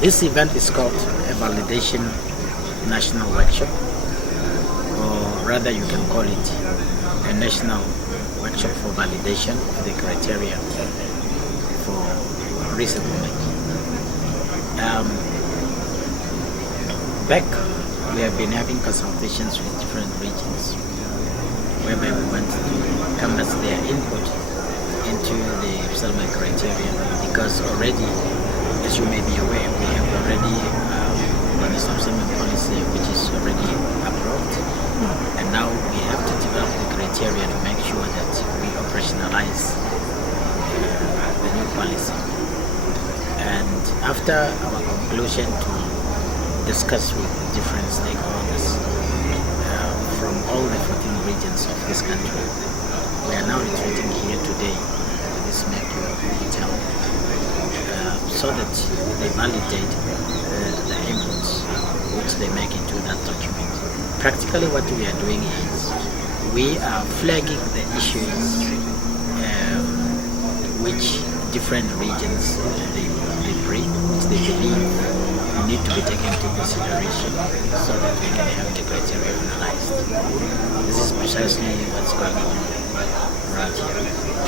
This event is called a Validation National Workshop, or rather you can call it a National Workshop for Validation of the Criteria for Resettlement. Back, we have been having consultations with different regions, whereby we want to canvass their input into the resettlement criteria, because already, as you may be aware, we have already the resettlement policy which is already approved, and now we have to develop the criteria to make sure that we operationalize the new policy. And after our conclusion to discuss with different stakeholders from all the 14 regions of this country, we are now retreating here today to this Mercury Hotel so that they validate the inputs which they make into that document. Practically what we are doing is we are flagging the issues which different regions they bring, which they believe need to be taken into consideration so that we can have the criteria analyzed. This is precisely what's going on around here.